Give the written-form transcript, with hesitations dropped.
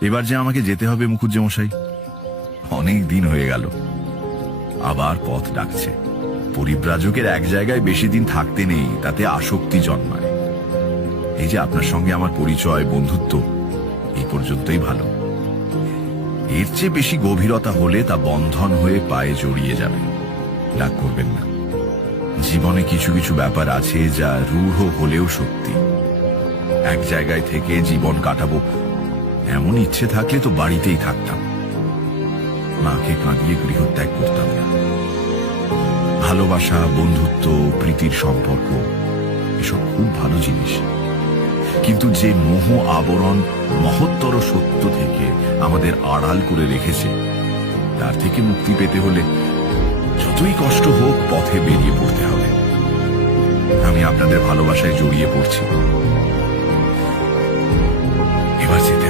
এবার যে আমাকে যেতে হবে মুখুজ্জে মশাই, অনেক দিন হয়ে গেল। আবার পথ ডাকছে। পরিব্রাজকের এক জায়গায় বেশি দিন থাকতে নেই, তাতে আসক্তি জন্মায়। এই যে আপনার সঙ্গে আমার পরিচয়, বন্ধুত্ব, এই পর্যন্তই ভালো। এর চেয়ে বেশি গভীরতা হলে তা বন্ধন হয়ে পায়ে জড়িয়ে যাবে। রাগ করবেন না। জীবনে কিছু কিছু ব্যাপার আছে যা রূঢ় হলেও সত্যি। এক জায়গায় থেকে জীবন কাটাবো এমন ইচ্ছে থাকলে তো বাড়িতেই থাকতাম, মাকে কাঁদিয়ে গৃহত্যাগ করতাম না। ভালোবাসা, বন্ধুত্ব, প্রীতির সম্পর্ক এসব খুব ভালো জিনিস, কিন্তু যে মোহ আবরণ মহত্তর সত্য থেকে আমাদের আড়াল করে রেখেছে, তার থেকে মুক্তি পেতে হলে যতই কষ্ট হোক পথে বেরিয়ে পড়তে হবে। আমি আপনাদের ভালোবাসায় জড়িয়ে পড়ছি, এবার যেতে